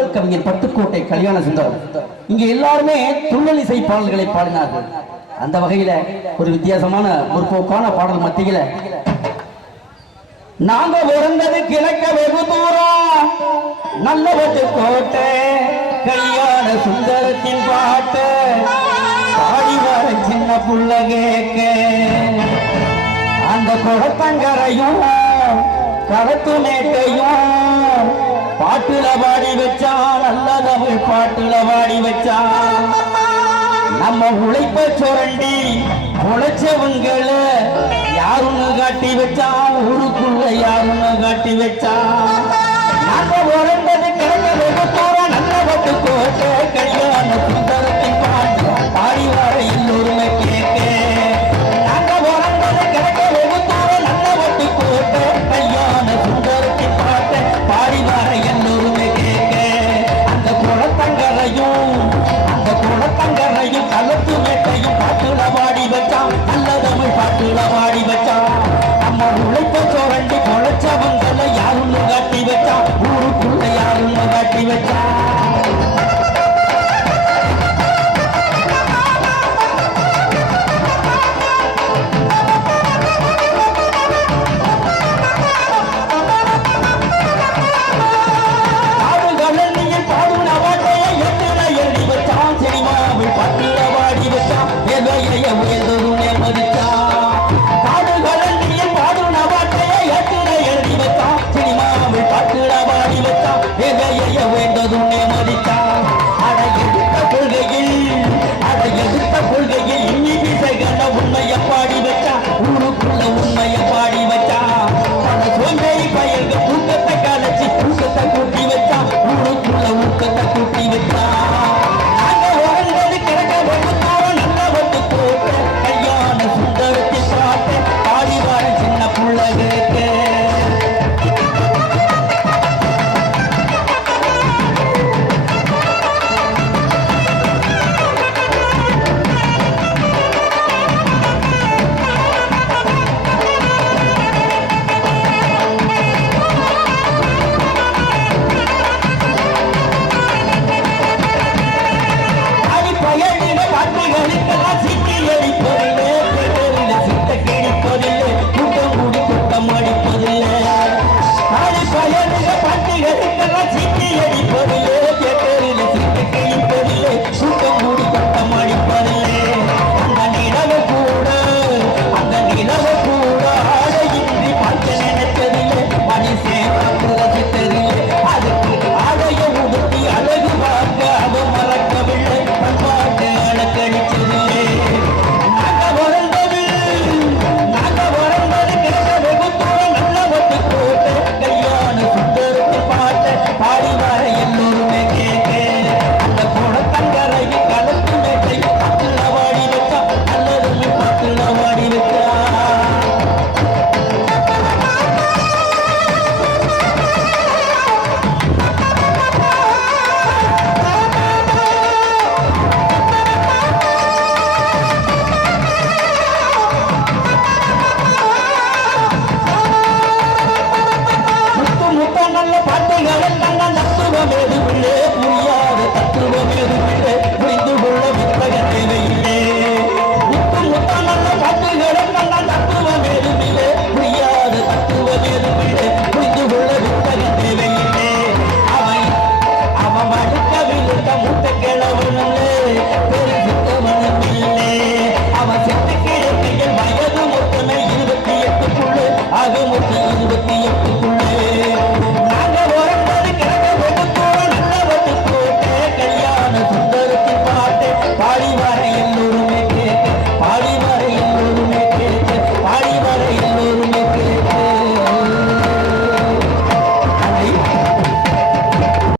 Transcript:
மக்கள் கவிஞர் பட்டுக்கோட்டை கல்யாண சுந்தரம். இங்க எல்லாருமே துள்ளல் இசை பாடல்களை பாடினார்கள். அந்த வகையில ஒரு வித்தியாசமான முற்போக்கான பாடல் மத்தியில நாங்க பிறந்தது கிழக்க வெகு தூரம் நல்ல பட்டுக்கோட்டை கல்யாண சுந்தரத்தின் பாட்டு பாடி வர சின்ன புள்ள கேட்க அந்த குளத்தங்கரையும் களத்து மேட்டையும் பாட்டுல பாடி வச்சான். நல்ல தமிழ் பாட்டுல பாடி வச்சான். நம்ம உழைப்ப சுரண்டி உழைச்சவங்கள யாருன்னு காட்டி வச்சான். ஊருக்குள்ள யாருன்னு காட்டி வச்சான். நாங்க